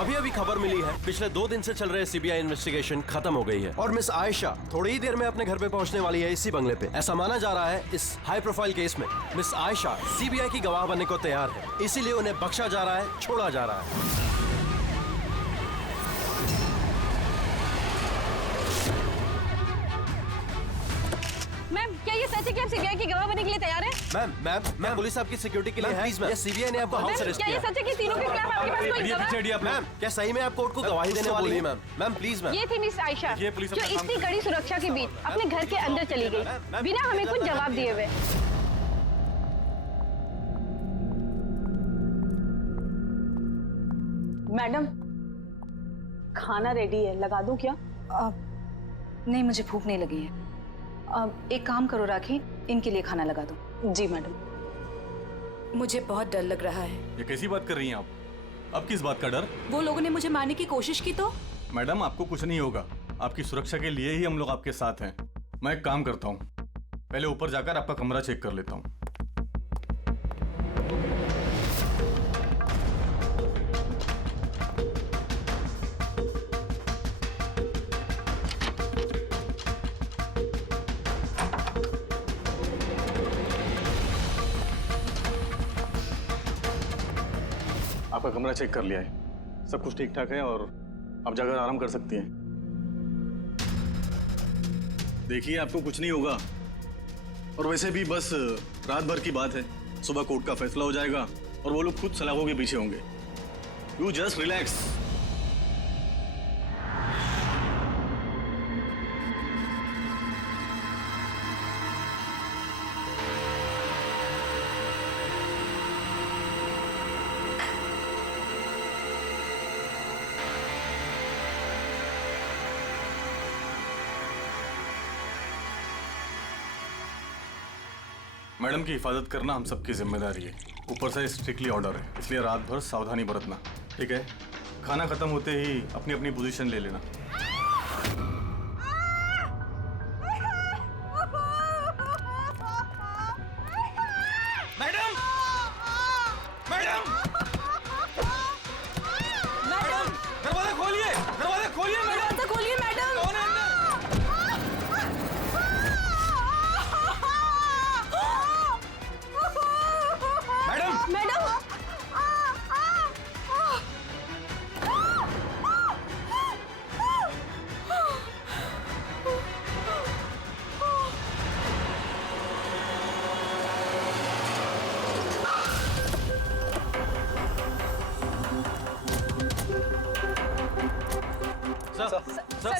अभी अभी खबर मिली है, पिछले 2 दिन से चल रहे सीबीआई इन्वेस्टिगेशन खत्म हो गई है और मिस आयशा थोड़ी ही देर में अपने घर पे पहुंचने वाली है इसी बंगले पे। ऐसा माना जा रहा है इस हाई प्रोफाइल केस में मिस आयशा सीबीआई की गवाह बनने को तैयार है, इसीलिए उन्हें बख्शा जा रहा है, छोड़ा जा रहा है। मैम, क्या ये सच है कि आप सीबीआई की गवाह बनने के लिए तैयार हैं? मैम पुलिस आपकी सिक्योरिटी के लिए है। प्लीज मैम, सीबीआई ने आपको हाउस अरेस्ट क्या ये किया। सच है कि तीनों के खिलाफ आपके पास कोई गवाह? मैम, क्या सही में आप कोर्ट को गवाही देने वाली है? Ma'am please ma'am. ये थी मिस आयशा ये पुलिस जो अपना काम इतनी कड़ी सुरक्षा के बीच अपने घर के अंदर चली गई बिना हमें कुछ जवाब दिए हुए। मैडम, खाना रेडी है, लगा दूं क्या? नहीं, मुझे भूख नहीं लगी है। एक काम करो राखी, इनके लिए खाना लगा दो। जी मैडम। मुझे बहुत डर लग रहा है। ये कैसी बात कर रही हैं आप? अब किस बात का डर? वो लोगों ने मुझे मारने की कोशिश की तो? मैडम, आपको कुछ नहीं होगा। आपकी सुरक्षा के लिए ही हम लोग आपके साथ हैं। मैं एक काम करता हूँ, पहले ऊपर जाकर आपका कमरा चेक कर लेता हूँ। आपका कमरा चेक कर लिया है, सब कुछ ठीक ठाक है और आप जाकर आराम कर सकती हैं। देखिए, आपको कुछ नहीं होगा और वैसे भी बस रात भर की बात है। सुबह कोर्ट का फैसला हो जाएगा और वो लोग खुद सलाखों के पीछे होंगे। You just relax. मैडम की हिफाजत करना हम सबकी जिम्मेदारी है। ऊपर से स्ट्रिक्टली ऑर्डर है, इसलिए रात भर सावधानी बरतना, ठीक है? खाना खत्म होते ही अपनी अपनी पोजीशन ले लेना। मैडम! मैडम! मैडम! दरवाजा खोलिए! दरवाजा खोलिए मैडम! दरवाजा खोलिए मैडम! कौन है अंदर? मैडम! मैडम!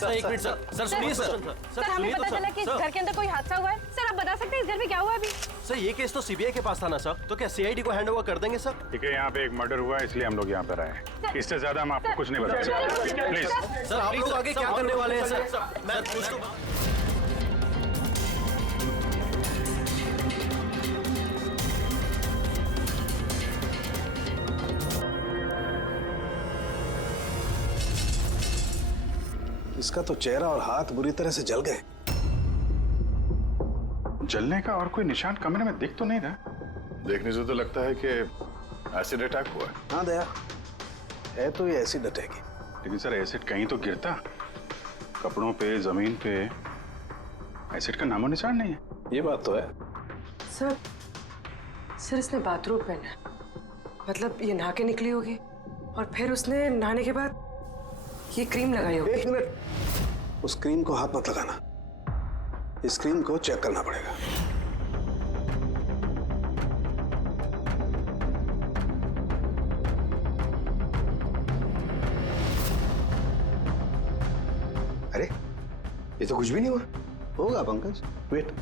सर एक मिनट सर सुनिए सर हमें पता चला कि इस घर के अंदर कोई हादसा हुआ है। सर आप बता सकते हैं इस घर में क्या हुआ अभी? सर ये केस तो सीबीआई के पास था ना सर, तो क्या सीआईडी को हैंड ओवर कर देंगे सर? ठीक है, यहाँ पे एक मर्डर हुआ है इसलिए हम लोग यहाँ पर आए हैं। इससे ज्यादा हम आपको कुछ नहीं बता सकते। प्लीज सर आप लोग आगे क्या करने वाले हैं सर? मैं कुछ तो इसका तो चेहरा और हाथ बुरी तरह से जल गए। जलने का और कोई निशान कमरे में दिख तो नहीं रहा। देखने से तो लगता है कि एसिड अटैक हुआ है। हाँ दया, है तो ये एसिड अटैक ही। लेकिन सर एसिड कहीं तो गिरता, कपड़ों पे, जमीन पे एसिड का नामो निशान नहीं है। ये बात तो है। सर इसने बाथरूम पहना है, मतलब ये नहा के निकली होगी और फिर उसने नहाने के बाद ये क्रीम लगाई होगी। एक मिनट, उस क्रीम को हाथ मत लगाना, इस क्रीम को चेक करना पड़ेगा। अरे ये तो कुछ भी नहीं हुआ। होगा पंकज, वेट।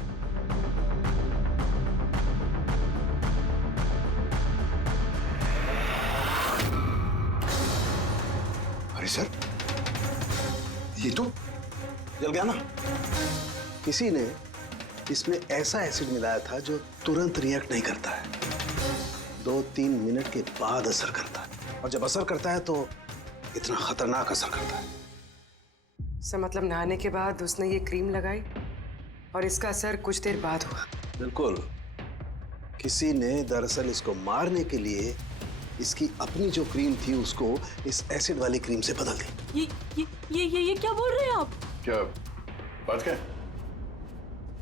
अरे सर, ये तो जल गया ना। किसी ने इसमें ऐसा एसिड मिलाया था जो तुरंत रिएक्ट नहीं करता है, 2-3 मिनट के बाद असर करता है, और जब असर करता है तो इतना खतरनाक असर करता है। सर मतलब नहाने के बाद उसने ये क्रीम लगाई और इसका असर कुछ देर बाद हुआ। बिल्कुल, किसी ने दरअसल इसको मारने के लिए इसकी अपनी जो क्रीम थी उसको इस एसिड वाली क्रीम से बदल दी। ये क्या बोल रहे हैं आप? क्या बात क्या?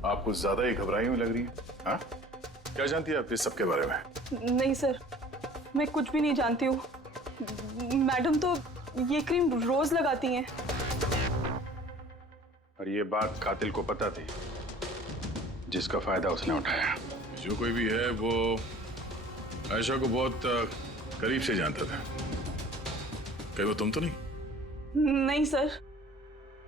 आप कुछ ज्यादा ही घबराई हुई लग रही है। हाँ, क्या जानती है आप इस सब के बारे में? नहीं सर, मैं कुछ भी नहीं जानती हूँ। मैडम तो ये क्रीम रोज लगाती हैं। और ये बात कातिल को पता थी, जिसका फायदा उसने उठाया। जो कोई भी है वो आयशा को बहुत करीब से जानता था। कहीं वो तुम तो नहीं? नहीं सर।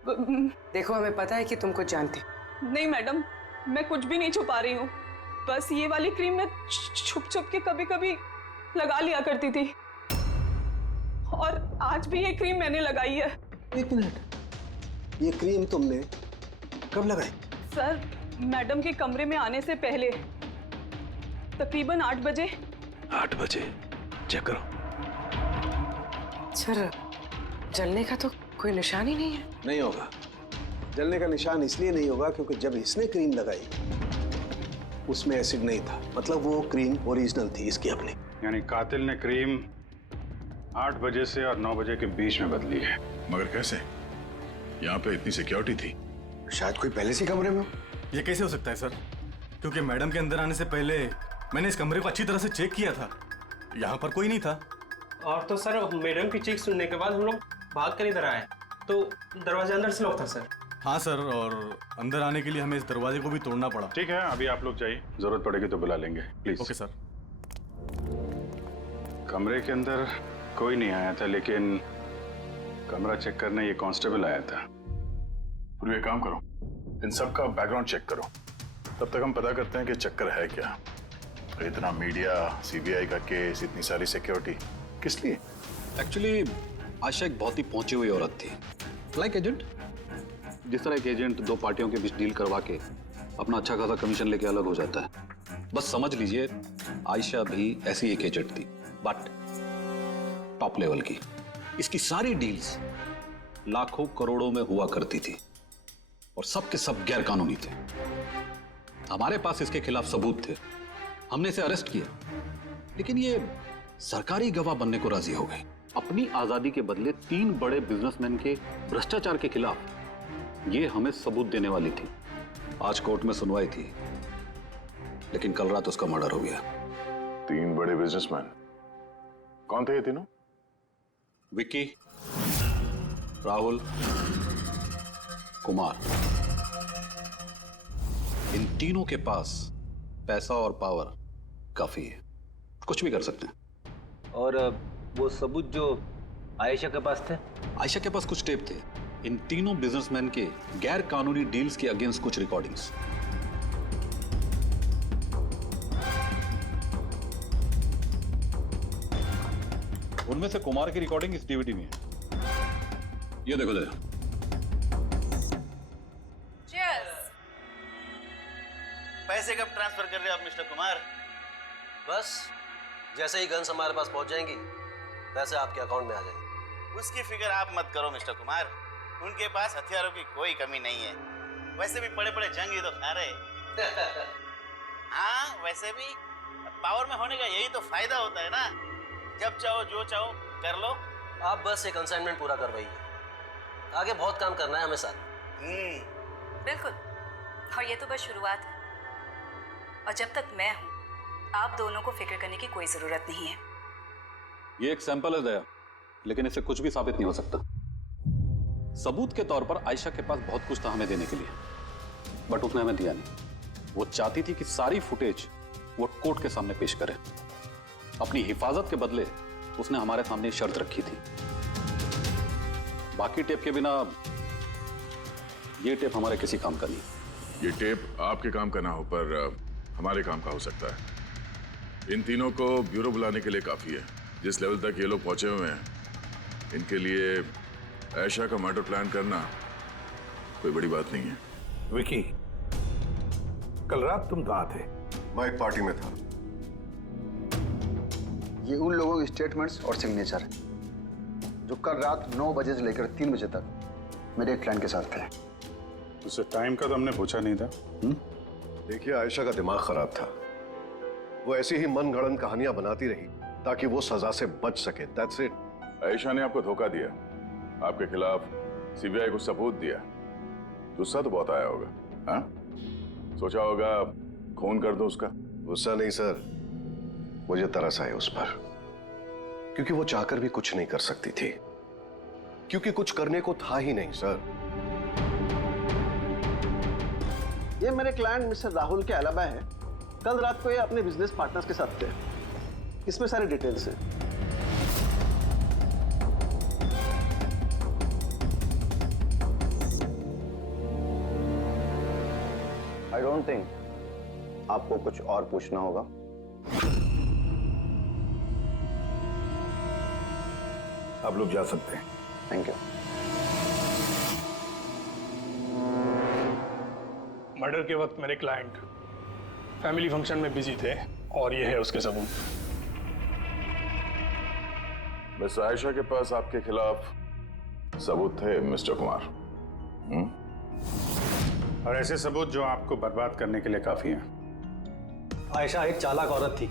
देखो, हमें पता है कि तुम कुछ जानती। नहीं मैडम, मैं कुछ भी नहीं छुपा रही हूँ। बस ये वाली क्रीम मैं छुप छुप के कभी कभी लगा लिया करती थी, और आज भी ये क्रीम मैंने लगाई है। एक मिनट, ये क्रीम तुमने कब लगाई? सर, मैडम के कमरे में आने से पहले तकरीबन 8 बजे। 8 बजे? चेक करो। सर, जलने का तो कोई निशान ही नहीं है। नहीं होगा। जलने का निशान इसलिए नहीं होगा क्योंकि जब इसने क्रीम लगाई उसमें एसिड नहीं था, मतलब वो क्रीम ओरिजिनल थी, इसकी अपनी। यानी कातिल ने क्रीम 8 बजे से और 9 बजे के बीच में बदली है। मगर कैसे? यहाँ पे इतनी सिक्योरिटी थी। शायद कोई पहले से कमरे में हो। ये कैसे हो सकता है सर? क्योंकि मैडम के अंदर आने से पहले मैंने इस कमरे को अच्छी तरह से चेक किया था। यहाँ पर कोई नहीं था। और तो सर, मैडम की चीख सुनने के बाद हम लोग भाग कर इधर आए तो दरवाजा अंदर से लॉक था सर। हाँ सर, और अंदर आने के लिए हमें इस दरवाजे को भी तोड़ना पड़ा। ठीक है, अभी आप लोग जाइए, जरूरत पड़ेगी तो बुला लेंगे, प्लीज। Okay sir. कमरे के अंदर कोई नहीं आया था, लेकिन कमरा चेक करने ये कांस्टेबल आया था। फिर ये काम करो, इन सब का बैकग्राउंड चेक करो, तब तक हम पता करते हैं कि चक्कर है क्या। इतना मीडिया, सीबीआई का केस, इतनी सारी सिक्योरिटी किस लिए? एक्चुअली आयशा एक बहुत ही पहुंची हुई औरत थी, लाइक एजेंट। जिस तरह एक एजेंट 2 पार्टियों के बीच डील करवा के अपना अच्छा खासा कमीशन लेके अलग हो जाता है, बस समझ लीजिए आयशा भी ऐसी एक एजेंट थी, बट टॉप लेवल की। इसकी सारी डील्स लाखों करोड़ों में हुआ करती थी और सब के सब गैर कानूनी थे। हमारे पास इसके खिलाफ सबूत थे, हमने इसे अरेस्ट किया, लेकिन ये सरकारी गवाह बनने को राजी हो गई। अपनी आजादी के बदले 3 बड़े बिजनेसमैन के भ्रष्टाचार के खिलाफ ये हमें सबूत देने वाली थी। आज कोर्ट में सुनवाई थी, लेकिन कल रात उसका मर्डर हो गया। 3 बड़े बिजनेसमैन? कौन थे ये तीनों? विक्की, राहुल, कुमार। इन तीनों के पास पैसा और पावर काफी है, कुछ भी कर सकते हैं। और वो सबूत जो आयशा के पास थे? आयशा के पास कुछ टेप थे, इन तीनों बिजनेसमैन के गैर कानूनी डील्स के अगेंस्ट कुछ रिकॉर्डिंग्स। उनमें से कुमार की रिकॉर्डिंग इस डीवीडी में है, ये देखो जरा। पैसे कब ट्रांसफर कर रहे हो आप मिस्टर कुमार? बस जैसे ही गन्स हमारे पास पहुंच जाएंगी पैसे आपके अकाउंट में आ जाएंगे। उसकी फिक्र आप मत करो मिस्टर कुमार, उनके पास हथियारों की कोई कमी नहीं है। वैसे भी बड़े बड़े जंग ही तो खा रहे। हाँ, वैसे भी पावर में होने का यही तो फायदा होता है ना, जब चाहो जो चाहो कर लो। आप बस एक कंसाइनमेंट पूरा करवाइए, आगे बहुत काम करना है हमें साथ। बिल्कुल, और ये तो बस शुरुआत है, और जब तक मैं हूं आप दोनों को फिक्र करने की कोई जरूरत नहीं है। ये एक सैंपल है दया, लेकिन इससे कुछ भी साबित नहीं हो सकता। सबूत के तौर पर आयशा के पास बहुत कुछ था हमें देने के लिए, बट उसने हमें दिया नहीं। वो चाहती थी कि सारी फुटेज वो कोर्ट के सामने पेश करे। अपनी हिफाजत के बदले उसने हमारे सामने शर्त रखी थी, बाकी टेप के बिना ये टेप हमारे किसी काम का नहीं। ये टेप आपके काम का ना हो पर हमारे काम का हो सकता है। इन तीनों को ब्यूरो बुलाने के लिए काफी है। जिस लेवल तक ये लोग पहुंचे हुए हैं, इनके लिए आयशा का मर्डर प्लान करना कोई बड़ी बात नहीं है। विकी, कल रात तुम कहाँ थे? मैं एक पार्टी में था। ये उन लोगों के स्टेटमेंट्स और सिग्नेचर हैं जो कल रात 9 बजे से लेकर 3 बजे तक मेरे एक क्लाइंट के साथ थे। उससे टाइम का तो हमने पूछा नहीं था। देखिए, आयशा का दिमाग खराब था। वो ऐसी ही मनगढ़ंत कहानियां बनाती रही ताकि वो सजा से बच सके। That's it. आयशा ने आपको धोखा दिया, आपके खिलाफ सीबीआई को सबूत दिया, गुस्सा तो बहुत आया होगा, हाँ? सोचा होगा खून कर दो उसका। गुस्सा नहीं सर, मुझे तरस आया उस पर, क्योंकि वो चाहकर भी कुछ नहीं कर सकती थी, क्योंकि कुछ करने को था ही नहीं सर। ये मेरे क्लाइंट मिस्टर राहुल के अलावा है। कल रात को ये अपने बिजनेस पार्टनर्स के साथ थे। इसमें सारे डिटेल्स हैं। आई डोंट थिंक आपको कुछ और पूछना होगा। आप लोग जा सकते हैं। Thank you. मर्डर के वक्त मेरे क्लाइंट फैमिली फंक्शन में बिजी थे और ये है उसके सबूत। मिस आयशा के पास आपके खिलाफ सबूत थे मिस्टर कुमार। और ऐसे सबूत जो आपको बर्बाद करने के लिए काफी हैं। आयशा एक चालाक औरत थी।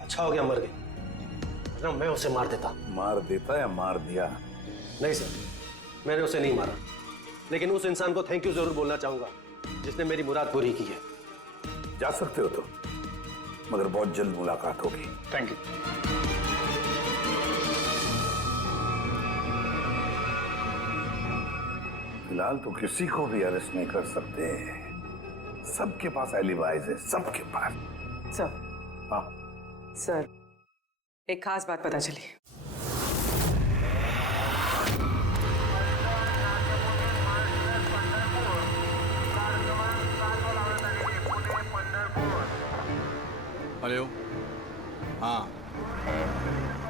अच्छा हो गया मर गई, वरना मैं उसे मार देता। मार देता या मार दिया? नहीं सर, मैंने उसे नहीं मारा, लेकिन उस इंसान को थैंक यू जरूर बोलना चाहूंगा जिसने मेरी मुराद पूरी की है। जा सकते हो तो, मगर बहुत जल्द मुलाकात होगी। Thank you. फिलहाल तो किसी को भी अरेस्ट नहीं कर सकते, सबके पास एलिबाइज है, सबके पास। सर। हाँ सर, एक खास बात पता चली। हेलो। हाँ,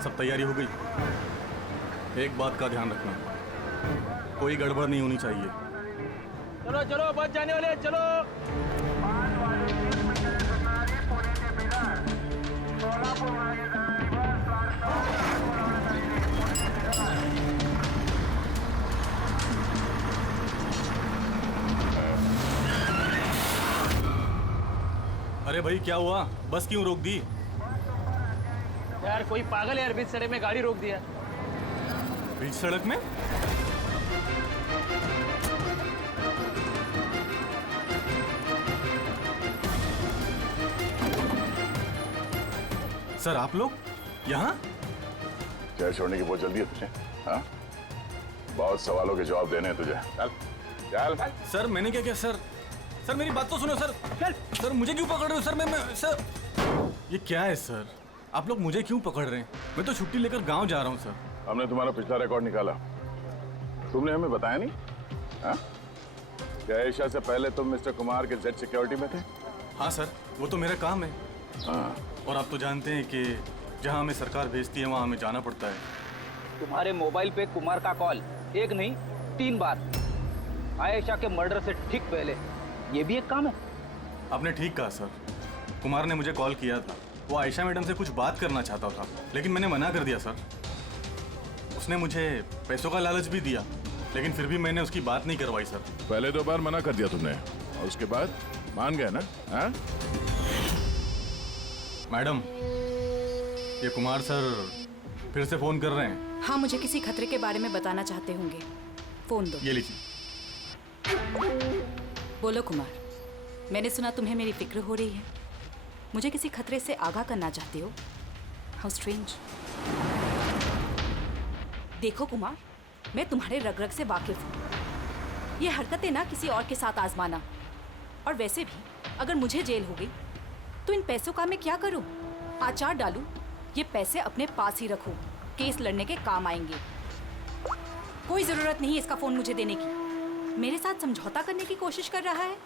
सब तैयारी हो गई। एक बात का ध्यान रखना, कोई गड़बड़ नहीं होनी चाहिए। चलो चलो, बच जाने वाले, चलो। अरे भाई क्या हुआ? बस क्यों रोक दी? यार कोई पागल है यार, बीच सड़क में गाड़ी रोक दिया। बीच सड़क में? सर आप लोग यहाँ? क्या छोड़ने की बहुत जल्दी है तुझे? हाँ? बहुत सवालों के जवाब देने हैं तुझे। चल चल। सर मैंने क्या किया सर? सर मेरी बात तो सुनो सर। सर मुझे क्यों पकड़ रहे हो सर? मैं सर, ये क्या है सर? आप लोग मुझे क्यों पकड़ रहे हैं? मैं तो छुट्टी लेकर गांव जा रहा हूँ सर। हमने तुम्हारा पिछला रिकॉर्ड निकाला, तुमने हमें बताया नहीं। हाँ? क्या आयशा से पहले तुम मिस्टर कुमार के जेड सिक्योरिटी में थे? हाँ सर, वो तो मेरा काम है। हाँ। और आप तो जानते हैं कि जहाँ हमें सरकार भेजती है वहाँ हमें जाना पड़ता है। तुम्हारे मोबाइल पे कुमार का कॉल एक नहीं 3 बार, आयशा के मर्डर से ठीक पहले। ये भी एक काम है। आपने ठीक कहा सर, कुमार ने मुझे कॉल किया था। वो आयशा मैडम से कुछ बात करना चाहता था, लेकिन मैंने मना कर दिया सर। उसने मुझे पैसों का लालच भी दिया, लेकिन फिर भी मैंने उसकी बात नहीं करवाई सर। पहले 2 बार मना कर दिया तुमने और उसके बाद मान गए ना? हाँ? मैडम, ये कुमार सर फिर से फोन कर रहे हैं। हाँ, मुझे किसी खतरे के बारे में बताना चाहते होंगे। फोन दो। ये लीजिए। बोलो कुमार, मैंने सुना तुम्हें मेरी फिक्र हो रही है। मुझे किसी खतरे से आगाह करना चाहते हो? How strange. देखो कुमार, मैं तुम्हारे रग रग से वाकिफ हूँ। ये हरकतें ना किसी और के साथ आजमाना। और वैसे भी अगर मुझे जेल हो गई तो इन पैसों का मैं क्या करूँ? आचार डालूं, ये पैसे अपने पास ही रखो, केस लड़ने के काम आएंगे। कोई जरूरत नहीं इसका फोन मुझे देने की। मेरे साथ समझौता करने की कोशिश कर रहा है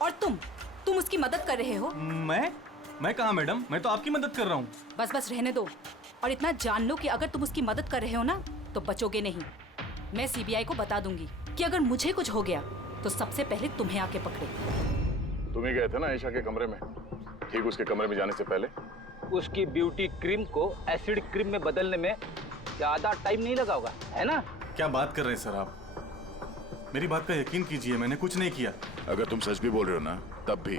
और तुम उसकी मदद कर रहे हो। मैं कहाँ मैडम, मैं तो आपकी मदद कर रहा हूँ। बस रहने दो और इतना जान लो कि अगर तुम उसकी मदद कर रहे हो ना तो बचोगे नहीं। मैं सीबीआई को बता दूंगी कि अगर मुझे कुछ हो गया तो सबसे पहले तुम्हें आके पकड़े। तुम ही गए थे ना आयशा के कमरे में, ठीक उसके कमरे में जाने से पहले? उसकी ब्यूटी क्रीम को एसिड क्रीम में बदलने में ज्यादा टाइम नहीं लगा होगा, है ना? क्या बात कर रहे हैं सर आप? मेरी बात का यकीन कीजिए, मैंने कुछ नहीं किया। अगर तुम सच भी बोल रहे हो ना, तब भी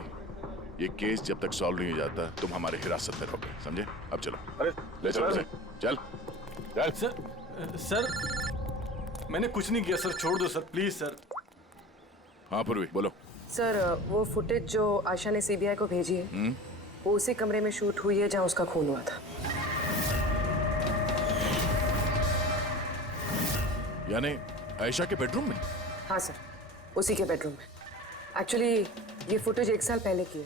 ये केस जब तक सॉल्व नहीं हो जाता तुम हमारे हिरासत में रहोगे, समझे? अब चलो। अरे ले चलो उसे। चल चल। सर मैंने कुछ नहीं किया सर, छोड़ दो सर, प्लीज सर। हाँ पूर्वी बोलो। सर वो फुटेज जो आयशा ने सीबीआई को भेजी है वो उसी कमरे में शूट हुई है जहाँ उसका खून हुआ था। यानी आयशा के बेडरूम में? हाँ सर, उसी के बेडरूम में। एक्चुअली ये फुटेज 1 साल पहले की है,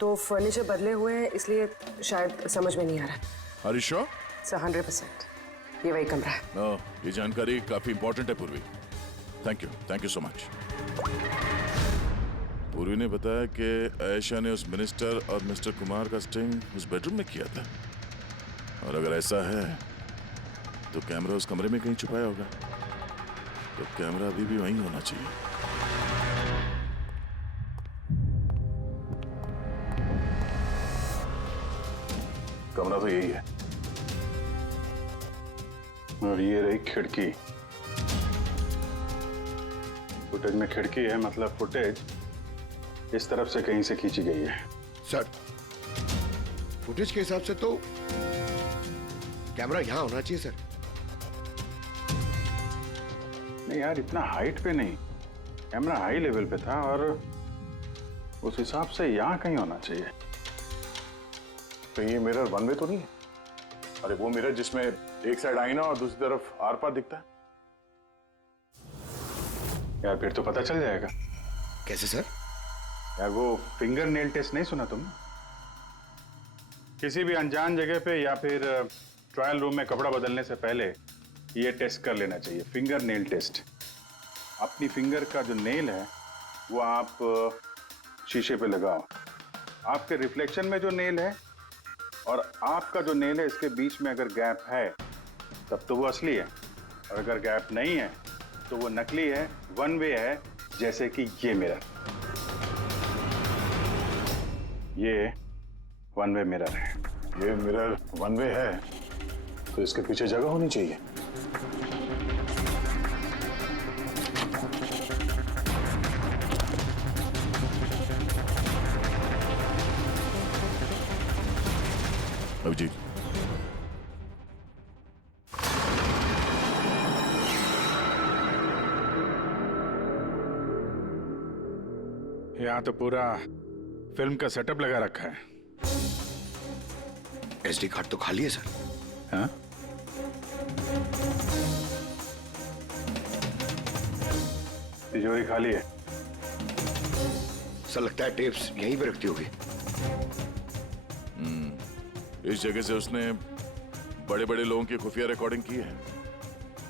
तो फर्नीचर बदले हुए हैं, इसलिए शायद समझ में नहीं आ रहा है। Are you sure? सर 100% ये वही कमरा है। ये जानकारी काफी इंपॉर्टेंट है पूर्वी। Thank you so much. पूर्वी ने बताया कि आयशा ने उस मिनिस्टर और मिस्टर कुमार का स्टिंग उस बेडरूम में किया था, और अगर ऐसा है तो कैमरा उस कमरे में कहीं छुपाया होगा, तो कैमरा अभी भी वहीं होना चाहिए। कमरा तो यही है, और ये रही खिड़की। फुटेज में खिड़की है, मतलब फुटेज इस तरफ से कहीं से खींची गई है। सर फुटेज के हिसाब से तो कैमरा यहां होना चाहिए सर। नहीं यार, इतना हाइट पे नहीं, कैमरा हाई लेवल पे था और उस हिसाब से यहां कहीं होना चाहिए। तो ये मिरर वन वे तो नहीं है? अरे वो मिरर जिसमें एक साइड आईना और दूसरी तरफ आर पार दिखता है। यार फिर तो पता चल जाएगा। कैसे सर? यार वो फिंगर नेल टेस्ट नहीं सुना तुमने? किसी भी अनजान जगह पे या फिर ट्रायल रूम में कपड़ा बदलने से पहले ये टेस्ट कर लेना चाहिए, फिंगर नेल टेस्ट। अपनी फिंगर का जो नेल है वो आप शीशे पे लगाओ, आपके रिफ्लेक्शन में जो नेल है और आपका जो नेल है इसके बीच में अगर गैप है तब तो वो असली है, और अगर गैप नहीं है तो वो नकली है, वन वे है, जैसे कि ये मिरर। ये वन वे मिरर है। ये मिरर वन वे है तो इसके पीछे जगह होनी चाहिए। अभिजीत, यहाँ तो पूरा फिल्म का सेटअप लगा रखा है। एसडी कार्ड तो खाली है सर। हाँ? तिजोरी खाली है। सर लगता है टेप्स यहीं पे रखती होगी। इस जगह से उसने बड़े बड़े लोगों की खुफिया रिकॉर्डिंग की है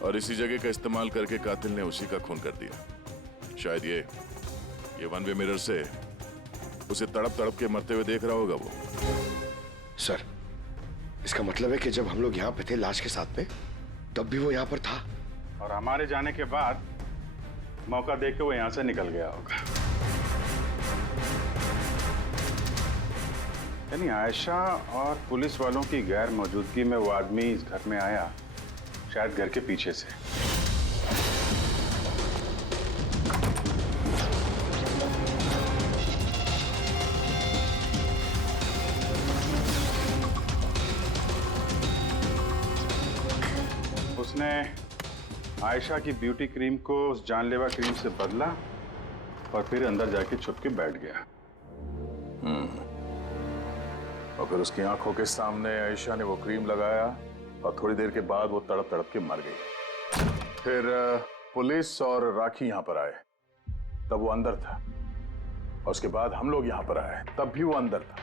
और इसी जगह का इस्तेमाल करके कातिल ने उसी का खून कर दिया। शायद ये वन वे मिरर से उसे तड़प तड़प के मरते हुए देख रहा होगा वो। सर इसका मतलब है कि जब हम लोग यहाँ पे थे लाश के साथ में तब भी वो यहाँ पर था, और हमारे जाने के बाद मौका देख के वो यहाँ से निकल गया होगा। यानी आयशा और पुलिस वालों की गैर मौजूदगी में वो आदमी इस घर में आया, शायद घर के पीछे से। उसने आयशा की ब्यूटी क्रीम को उस जानलेवा क्रीम से बदला और फिर अंदर जाके छुप के बैठ गया। और फिर उसकी आंखों के सामने आयशा ने वो क्रीम लगाया और थोड़ी देर के बाद वो तड़प तड़प के मर गई। फिर पुलिस और राखी यहाँ पर आए, तब वो अंदर था, और उसके बाद हम लोग यहाँ पर आए, तब भी वो अंदर था,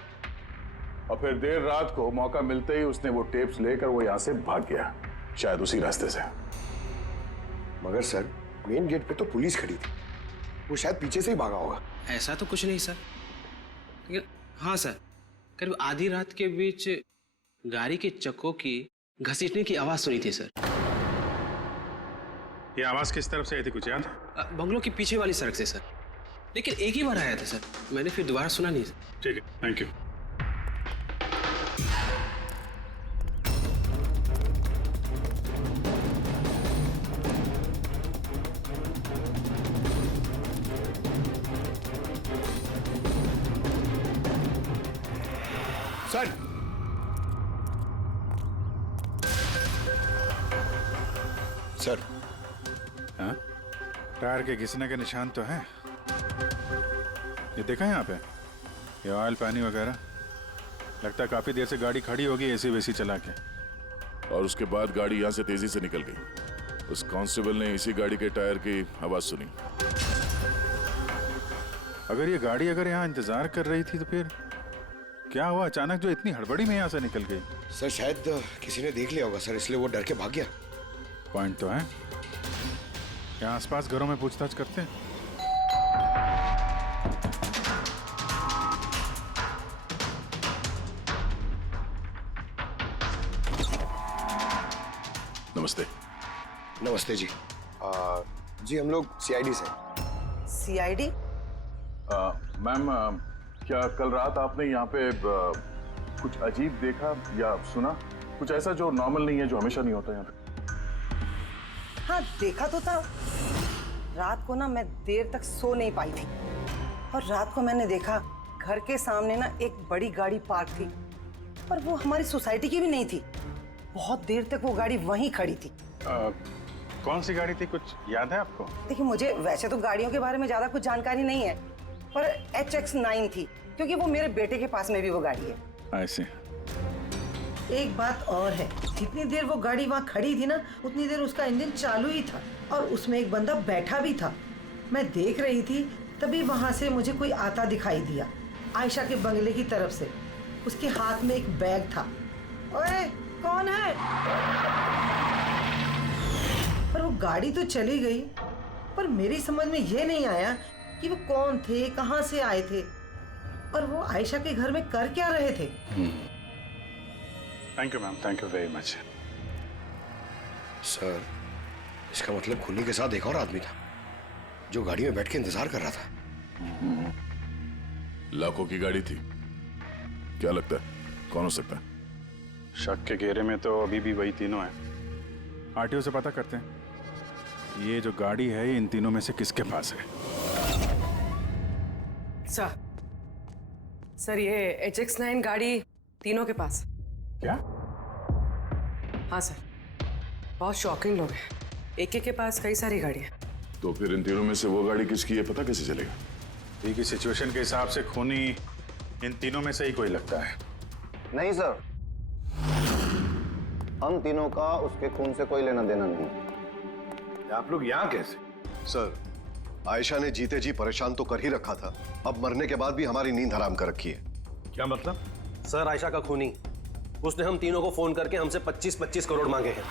और फिर देर रात को मौका मिलते ही उसने वो टेप्स लेकर वो यहाँ से भाग गया, शायद उसी रास्ते से। मगर सर मेन गेट पे तो पुलिस खड़ी थी, वो शायद पीछे से ही भागा होगा। ऐसा तो कुछ नहीं सर, लेकिन हाँ सर, करीब आधी रात के बीच गाड़ी के चक्कों की घसीटने की आवाज सुनी थी सर। ये आवाज किस तरफ से आई थी, कुछ याद? बंगलों की पीछे वाली सड़क से सर, लेकिन एक ही बार आया था सर, मैंने फिर दोबारा सुना नहीं सर। ठीक है, थैंक यू। सर सर हाँ? टायर के घिसने के निशान तो हैं। ये देखा यहाँ पे, ये ऑयल पानी वगैरह। लगता है काफी देर से गाड़ी खड़ी होगी एसी वेसी चला के। और उसके बाद गाड़ी यहाँ से तेजी से निकल गई। उस कांस्टेबल ने इसी गाड़ी के टायर की आवाज सुनी। अगर ये गाड़ी यहाँ इंतजार कर रही थी तो फिर क्या हुआ अचानक जो इतनी हड़बड़ी में यहाँ से निकल गई? सर शायद किसी ने देख लिया होगा सर, इसलिए वो डर के भाग गया। पॉइंट तो है। यहाँ आसपास घरों में पूछताछ करते हैं। नमस्ते। नमस्ते जी। जी हम लोग सीआईडी से। सीआईडी? मैम, क्या कल रात आपने यहाँ पे कुछ अजीब देखा या सुना? कुछ ऐसा जो नॉर्मल नहीं है, जो हमेशा नहीं होता यहाँ पे? हाँ देखा तो था। रात को ना मैं देर तक सो नहीं पाई थी और रात को मैंने देखा घर के सामने ना एक बड़ी गाड़ी पार्क थी और वो हमारी सोसाइटी की भी नहीं थी। बहुत देर तक वो गाड़ी वहीं खड़ी थी। कौन सी गाड़ी थी, कुछ याद है आपको? देखिए मुझे वैसे तो गाड़ियों के बारे में ज्यादा कुछ जानकारी नहीं है, पर HX9 थी क्योंकि वो मेरे बेटे के पास में भी वो गाड़ी है। ऐसे एक बात और है, जितनी देर वो गाड़ी वहाँ खड़ी थी ना उतनी देर उसका इंजन चालू ही था और उसमें एक बंदा बैठा भी था। मैं देख रही थी तभी वहाँ से मुझे कोई आता दिखाई दिया, आयशा के बंगले की तरफ से। उसके हाथ में एक बैग था। ओए कौन है? पर वो गाड़ी तो चली गई, पर मेरी समझ में ये नहीं आया कि वो कौन थे, कहाँ से आए थे और वो आयशा के घर में कर क्या रहे थे। Thank you ma'am, thank you very much. Sir इसका मतलब खूनी के साथ एक और आदमी था जो गाड़ी में बैठ के इंतजार कर रहा था। लाखों की गाड़ी थी। क्या लगता है कौन हो सकता है? शक के घेरे में तो अभी भी वही तीनों हैं। आरटीओ से पता करते हैं ये जो गाड़ी है ये इन तीनों में से किसके पास है। सर ये HX9 गाड़ी तीनों के पास। क्या? हाँ सर, बहुत शॉकिंग लोग हैं। एक के पास कई सारी गाड़ियाँ। तो फिर इन तीनों में से वो गाड़ी किसकी है पता कैसे चलेगा? अभी की सिचुएशन के हिसाब से खूनी इन तीनों में से ही कोई लगता है। नहीं सर, हम तीनों का उसके खून से कोई लेना देना नहीं। आप लोग यहाँ कैसे? सर आयशा ने जीते जी परेशान तो कर ही रखा था, अब मरने के बाद भी हमारी नींद हराम कर रखी है। क्या मतलब? सर आयशा का खूनी, उसने हम तीनों को फोन करके हमसे 25-25 करोड़ मांगे हैं,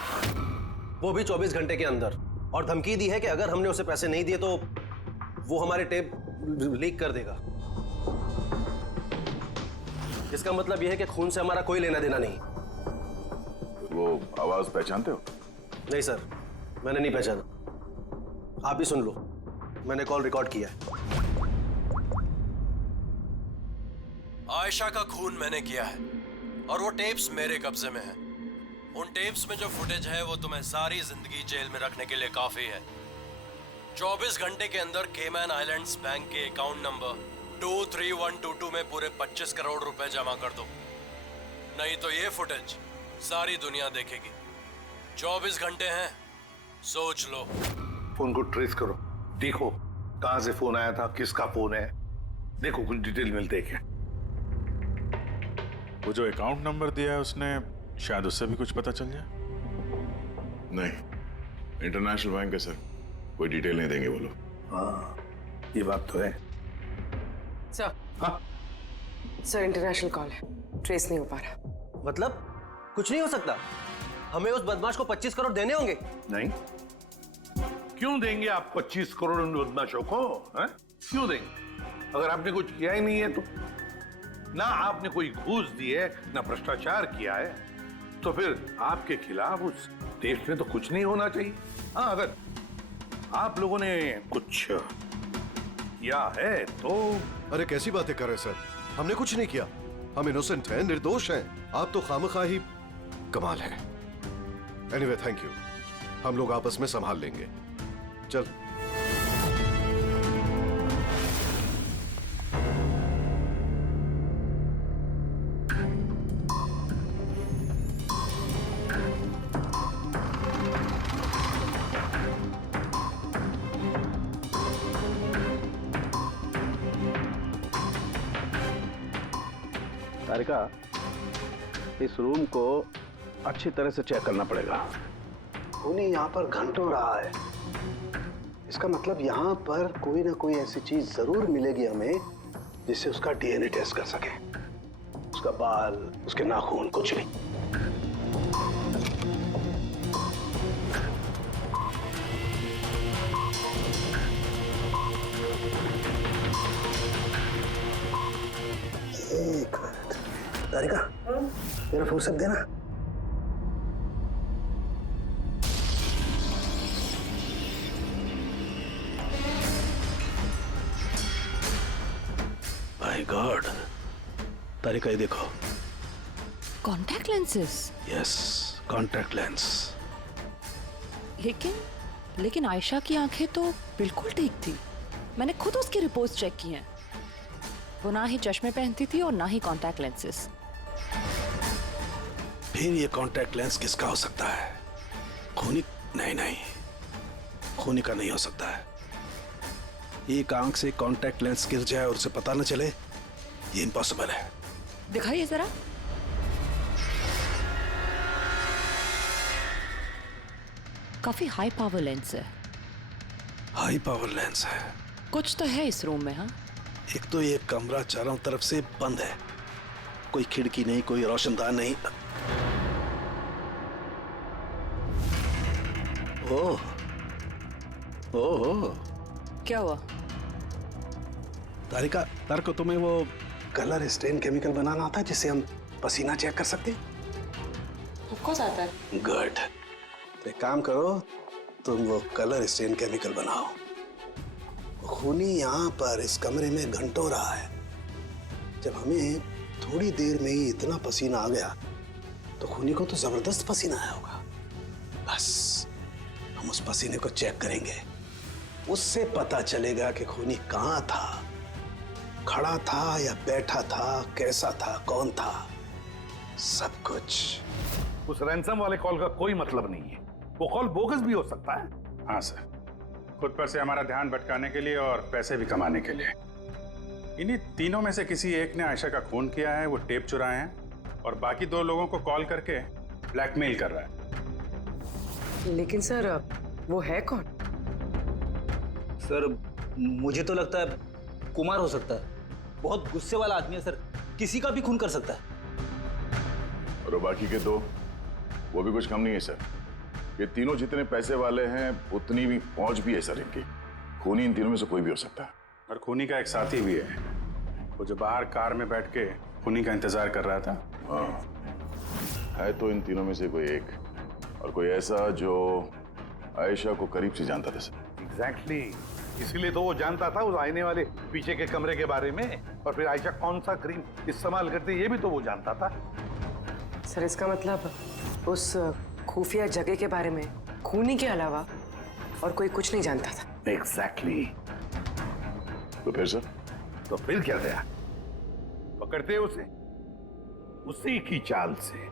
वो भी 24 घंटे के अंदर, और धमकी दी है कि अगर हमने उसे पैसे नहीं दिए तो वो हमारे टेप लीक कर देगा। इसका मतलब यह है कि खून से हमारा कोई लेना देना नहीं। वो आवाज पहचानते हो? नहीं सर, मैंने नहीं पहचाना। आप भी सुन लो, मैंने कॉल रिकॉर्ड किया है। आयशा का खून मैंने किया है और वो टेप्स मेरे कब्जे में है। उन टेप्स में जो फुटेज है वो तुम्हें सारी जिंदगी जेल में रखने के लिए काफी है। 24 घंटे के अंदर केमैन आइलैंड्स बैंक के अकाउंट नंबर 23122 में पूरे 25 करोड़ रुपए जमा कर दो, नहीं तो ये फुटेज सारी दुनिया देखेगी। 24 घंटे हैं, सोच लो। फोन को ट्रेस करो, देखो कहां से फोन आया था, किसका फोन है, देखो कुछ डिटेल मिलते हैं क्या। वो जो अकाउंट नंबर दिया है उसने, शायद उससे भी कुछ पता चल जाए। नहीं, इंटरनेशनल बैंक है सर, कोई डिटेल नहीं देंगे वो लोग। हाँ ये बात तो है। सर हाँ सर, इंटरनेशनल कॉल है, ट्रेस नहीं हो पा रहा। मतलब कुछ नहीं हो सकता? हमें उस बदमाश को 25 करोड़ देने होंगे? नहीं, क्यों देंगे आप 25 करोड़ उन बदमाशों को? है? क्यों देंगे? अगर आपने कुछ किया ही नहीं है तो, ना आपने कोई घूस दी है, ना भ्रष्टाचार किया है, तो फिर आपके खिलाफ उस देश में तो कुछ नहीं होना चाहिए। हाँ, अगर आप लोगों ने कुछ किया है तो। अरे कैसी बातें कर रहे सर, हमने कुछ नहीं किया, हम इनोसेंट हैं, निर्दोष हैं। आप तो खामखा ही कमाल है। एनीवे थैंक यू, हम लोग आपस में संभाल लेंगे। चल। तारिका, इस रूम को अच्छी तरह से चेक करना पड़ेगा। खूनी यहाँ पर घंटों रहा है। इसका मतलब यहाँ पर कोई ना कोई ऐसी चीज जरूर मिलेगी हमें जिससे उसका डीएनए टेस्ट कर सके। उसका बाल, उसके नाखून, कुछ भी। एक मिनट, तारिका, मेरा फुर्सत देना। माय गॉड, तारिका ये देखो। Contact lenses? Yes, contact lens. लेकिन आयशा की आंखें तो बिल्कुल ठीक थी। मैंने खुद उसकी रिपोर्ट्स चेक की हैं। वो ना ही चश्मे पहनती थी और ना ही कॉन्टैक्ट लेंसेज। फिर ये कॉन्टैक्ट लेंस किसका हो सकता है? खूनी? नहीं, खूनी का नहीं हो सकता है। एक आंख से कॉन्टैक्ट लेंस गिर जाए और उसे पता न चले, ये इम्पॉसिबल है। दिखाइए जरा। काफी हाई पावर लेंस है। हाई पावर लेंस है? कुछ तो है इस रूम में। हाँ, एक तो ये कमरा चारों तरफ से बंद है, कोई खिड़की नहीं, कोई रोशनदान नहीं। ओह, क्या हुआ? तारिका, तुम्हें वो कलर स्टेन केमिकल बनाना आता है जिससे हम पसीना चेक कर सकते हैं? ऑफ कोर्स आता है। गुड। तो एक काम करो, तुम वो कलर स्टेन केमिकल बनाओ। खूनी यहाँ पर इस कमरे में घंटों रहा है। जब हमें थोड़ी देर में ही इतना पसीना आ गया तो खूनी को तो जबरदस्त पसीना आया होगा। बस हम उस पसीने को चेक करेंगे, उससे पता चलेगा कि खूनी कहाँ था, खड़ा था या बैठा था, कैसा था, कौन था, सब कुछ। उस रैंसम वाले कॉल का कोई मतलब नहीं है। वो कॉल बोगस भी हो सकता है। हाँ सर, खुद पर से हमारा ध्यान भटकाने के लिए और पैसे भी कमाने के लिए। इन्हीं तीनों में से किसी एक ने आयशा का खून किया है, वो टेप चुराए हैं और बाकी 2 लोगों को कॉल करके ब्लैकमेल कर रहा है। लेकिन सर, वो है कौन? सर, मुझे तो लगता है कुमार हो सकता है। बहुत गुस्से वाला आदमी है सर, किसी का भी खून कर सकता है। और बाकी के 2 वो भी कुछ कम नहीं है सर। ये तीनों जितने पैसे वाले हैं उतनी भी पहुंच भी है सर इनकी। खूनी इन तीनों में से कोई भी हो सकता है। और खूनी का एक साथी भी है, वो जो बाहर कार में बैठ के खूनी का इंतजार कर रहा था। हाँ, है तो इन तीनों में से कोई एक, और कोई ऐसा जो आयशा को करीब से जानता था सर। एग्जैक्टली, इसीलिए तो वो जानता था उस आईने वाले पीछे के कमरे के बारे में, और फिर आयशा कौन सा क्रीम इस्तेमाल करती ये भी तो वो जानता था। सर, इसका मतलब उस खुफिया जगह के बारे में खूनी के अलावा और कोई कुछ नहीं जानता था। एग्जैक्टली। तो फिर सर? तो फिर क्या गया? पकड़ते उसे, उसी की चाल से,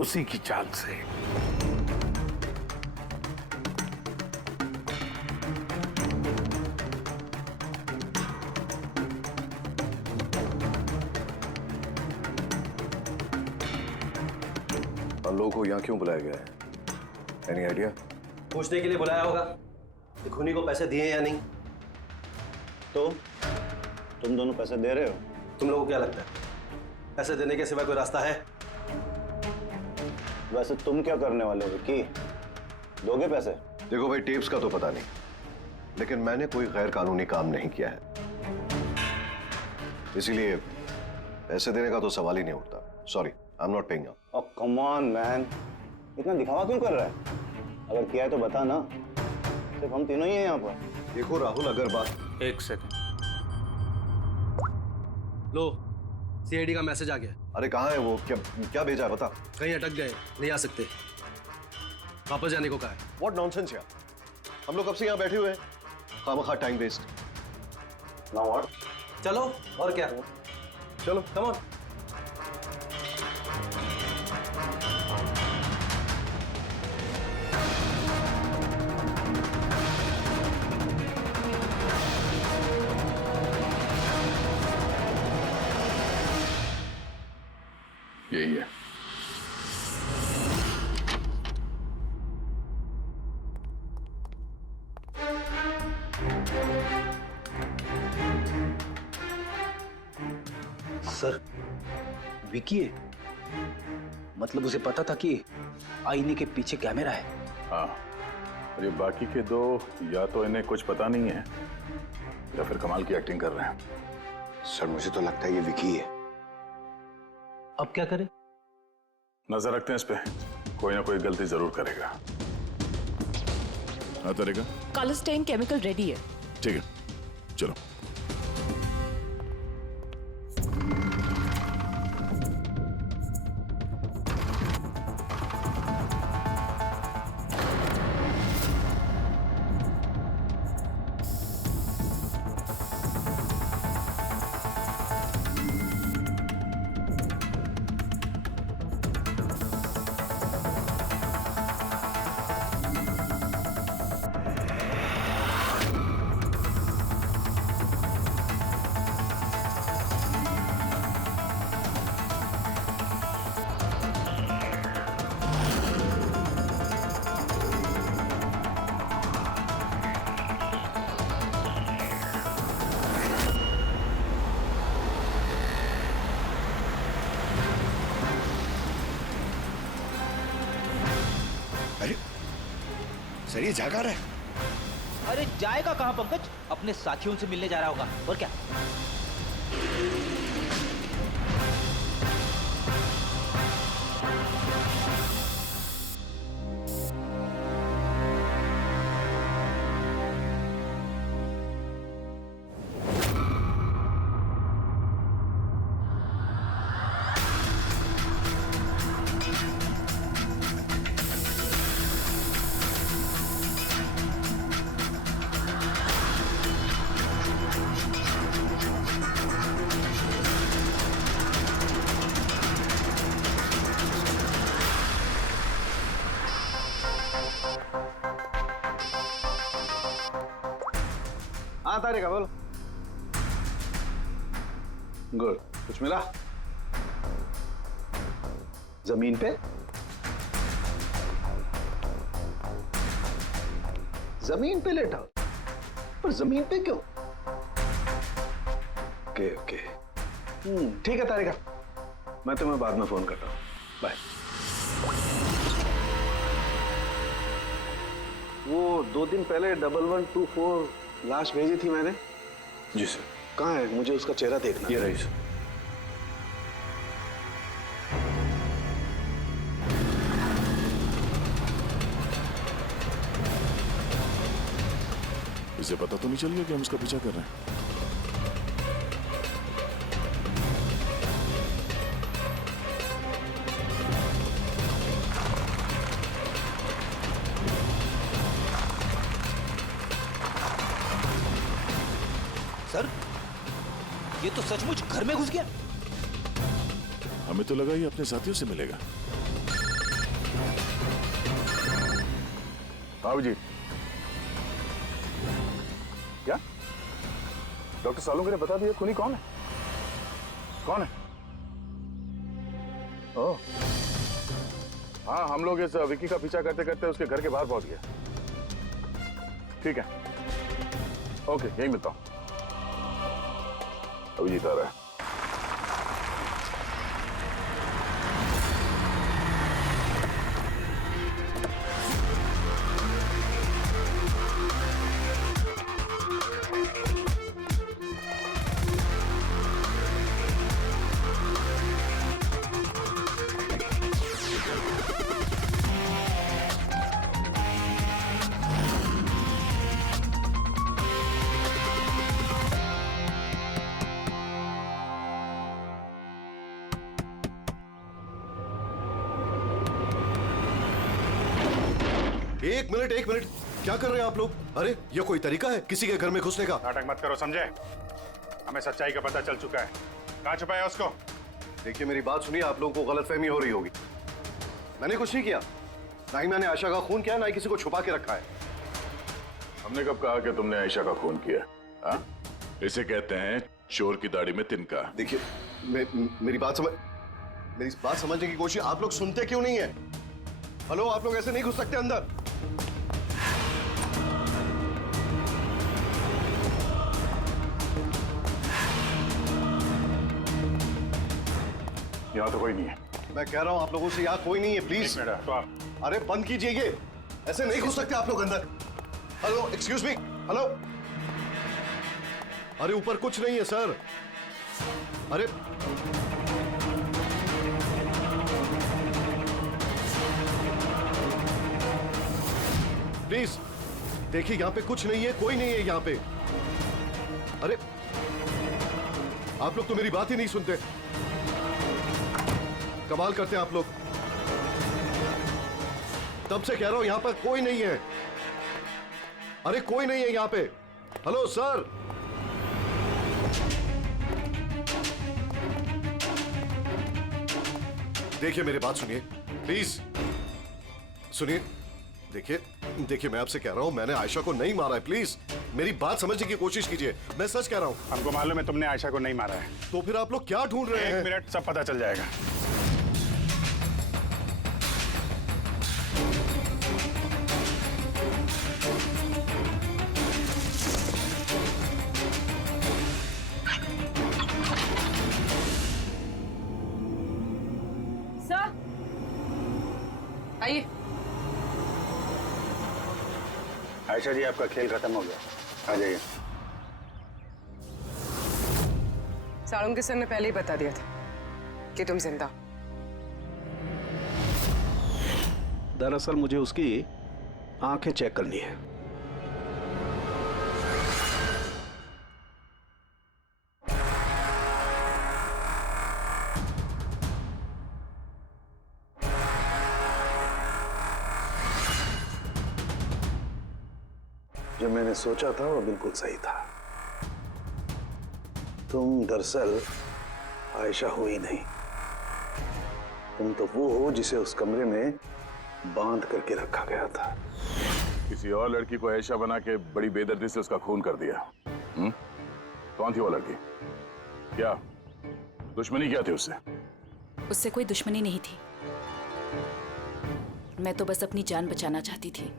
उसी की चाल से। हम लोगों को यहाँ क्यों बुलाया गया है? Any idea? पूछने के लिए बुलाया होगा कि खूनी को पैसे दिए या नहीं। तो तुम दोनों पैसे दे रहे हो? तुम लोगों को क्या लगता है पैसे देने के सिवा कोई रास्ता है? वैसे तुम क्या करने वाले हो विक्की? दोगे पैसे? देखो भाई, टेप्स का तो पता नहीं, लेकिन मैंने कोई गैर कानूनी काम नहीं किया है, इसीलिए पैसे देने का तो सवाल ही नहीं उठता। Sorry, I am not paying. Oh come on man, इतना दिखावा क्यों कर रहा है? अगर किया है तो बता ना, सिर्फ हम तीनों ही हैं यहाँ पर। देखो राहुल, अगर बात। एक सेकंड, लो सीआईडी का मैसेज आ गया। अरे कहाँ है वो? क्या भेजा है बता। कहीं अटक गए, नहीं आ सकते, वापस जाने को कहा है। व्हाट नॉनसेंस यार, हम लोग कब से यहाँ बैठे हुए हैं, खामखा टाइम वेस्ट। Now what? चलो और क्या, चलो कम ऑन। यही है। सर, विकी है? मतलब उसे पता था कि आईने के पीछे कैमरा है? हाँ, और ये बाकी के दो या तो इन्हें कुछ पता नहीं है या फिर कमाल की एक्टिंग कर रहे हैं। सर मुझे तो लगता है ये विकी है। अब क्या करें? नजर रखते हैं इस पे, कोई ना कोई गलती जरूर करेगा। हाँ तरीका? कॉलस्टेन केमिकल रेडी है। ठीक है, चलो। सर ये जागा रहा है। अरे जाएगा कहाँ पंकज? अपने साथियों से मिलने जा रहा होगा, और क्या? हाँ तारिका बोलो। गुड, कुछ मिला? जमीन पे? जमीन पे लेटा? पर जमीन पे क्यों? ओके ओके, ठीक है तारिका, मैं तुम्हें बाद में फोन करता हूँ। बाय। वो 2 दिन पहले 1124 लाश भेजी थी मैंने। जी सर। कहाँ है? मुझे उसका चेहरा देखना। ये रही सर। इसे पता तो नहीं चल गया कि हम उसका पीछा कर रहे हैं? सर, ये तो सचमुच घर में घुस गया। हमें तो लगा ये अपने साथियों से मिलेगा। बाबू जी, क्या डॉक्टर सालों ने बता दिया खूनी कौन है? कौन है? ओह, हाँ, हम लोग इस विकी का पीछा करते करते उसके घर के बाहर पहुंच गए। ठीक है, ओके, यही मिलता हूं। अभिजीत आ रहा है। एक मिनट, क्या कर रहे हैं आप लोग? अरे ये कोई तरीका है किसी के घर में घुसने का? नाटक मत करो, समझे? हमें सच्चाई का पता चल चुका है। कहाँ छुपाया उसको? देखिए मेरी बात सुनिए, आप लोगों को गलतफहमी हो रही होगी। मैंने कुछ नहीं किया, ना ही मैंने आयशा का खून किया, ना ही किसी को छुपा के रखा है। हमने कब कहा कि तुमने आयशा का खून किया? हाँ? इसे कहते हैं चोर की दाढ़ी में तिनका। देखिए मेरी बात समझ। मेरी बात समझने की कोशिश, आप लोग सुनते क्यों नहीं है? हेलो, आप लोग ऐसे नहीं घुस सकते अंदर। यहाँ तो कोई नहीं है। मैं कह रहा हूं आप लोगों से, यहाँ कोई नहीं है, प्लीज। अरे बंद कीजिए ये, ऐसे नहीं घुस सकते आप लोग अंदर। Hello, excuse me, hello. अरे ऊपर कुछ नहीं है सर। अरे प्लीज देखिए, यहाँ पे कुछ नहीं है, कोई नहीं है यहाँ पे। अरे आप लोग तो मेरी बात ही नहीं सुनते, कमाल करते हैं आप लोग। तब से कह रहा हूं यहाँ पर कोई नहीं है। अरे कोई नहीं है यहाँ पे। Hello sir. देखिए मेरी बात सुनिए प्लीज, सुनिए। देखिए मैं आपसे कह रहा हूं, मैंने आयशा को नहीं मारा है, प्लीज मेरी बात समझने की कोशिश कीजिए। मैं सच कह रहा हूं। हमको मालूम है तुमने आयशा को नहीं मारा है। तो फिर आप लोग क्या ढूंढ रहे हैं? 1 मिनट, सब पता चल जाएगा। सर आइए। आयशा जी, आपका खेल खत्म हो गया, आ जाइए। साळुंके सर ने पहले ही बता दिया था कि तुम जिंदा। दरअसल मुझे उसकी आंखें चेक करनी है। जो मैंने सोचा था वो बिल्कुल सही था। तुम दरअसल आयशा हो ही नहीं, तुम तो वो हो जिसे उस कमरे में बांध करके रखा गया था। किसी और लड़की को आयशा बना के बड़ी बेदर्दी से उसका खून कर दिया। कौन थी वो लड़की? क्या दुश्मनी क्या थी उससे? उससे कोई दुश्मनी नहीं थी। मैं तो बस अपनी जान बचाना चाहती थी।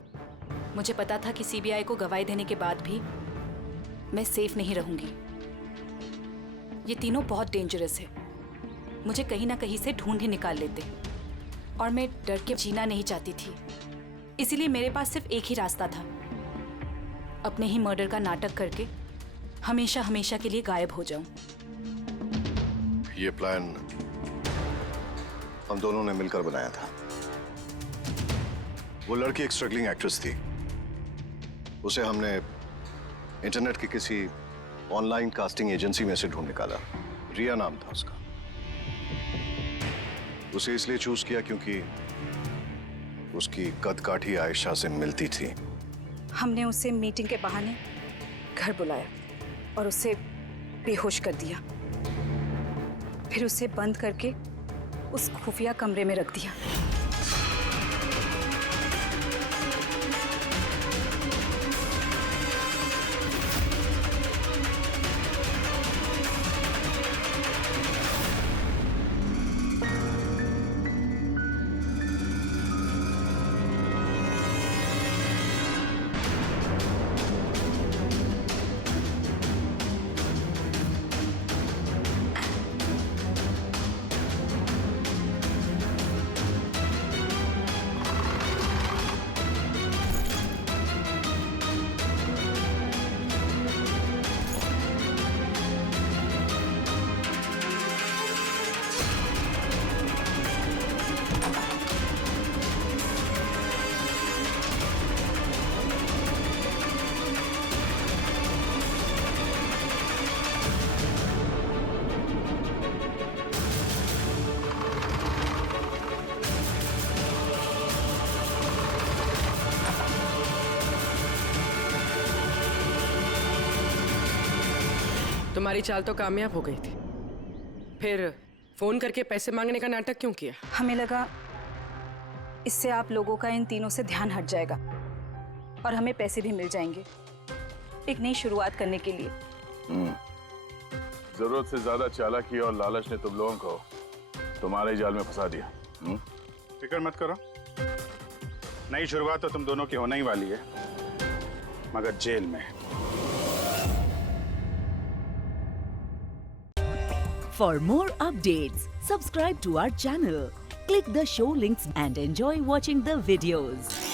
मुझे पता था कि सीबीआई को गवाही देने के बाद भी मैं सेफ नहीं रहूंगी। ये तीनों बहुत डेंजरस है, मुझे कहीं ना कहीं से ढूंढ ही निकाल लेते, और मैं डर के जीना नहीं चाहती थी। इसीलिए मेरे पास सिर्फ एक ही रास्ता था, अपने ही मर्डर का नाटक करके हमेशा हमेशा के लिए गायब हो जाऊं। ये प्लान हम दोनों ने मिलकर बनाया था। वो लड़की एक स्ट्रगलिंग एक्ट्रेस थी, उसे हमने इंटरनेट की किसी ऑनलाइन कास्टिंग एजेंसी में से ढूंढ निकाला। रिया नाम था उसका। उसे इसलिए चूज किया क्योंकि उसकी कद काठी आयशा से मिलती थी। हमने उसे मीटिंग के बहाने घर बुलाया और उसे बेहोश कर दिया, फिर उसे बंद करके उस खुफिया कमरे में रख दिया। तुम्हारी चाल तो कामयाब हो गई थी, फिर फोन करके पैसे मांगने का नाटक क्यों किया? हमें लगा इससे आप लोगों का इन तीनों से ध्यान हट जाएगा और हमें पैसे भी मिल जाएंगे एक नई शुरुआत करने के लिए। जरूरत से ज्यादा चालाकी और लालच ने तुम लोगों को तुम्हारे जाल में फंसा दिया। फिक्र मत करो, नई शुरुआत तो तुम दोनों की होने ही वाली है, मगर जेल में। For more updates, subscribe to our channel, click the show links and enjoy watching the videos.